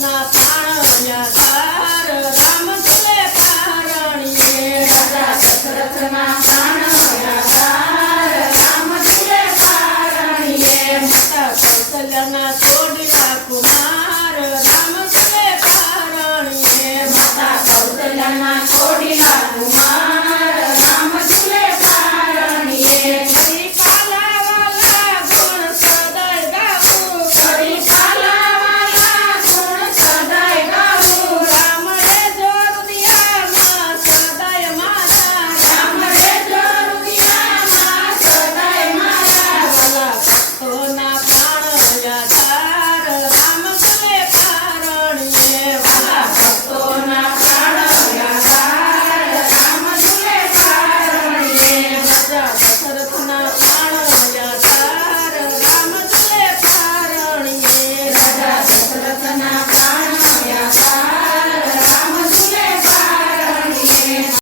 na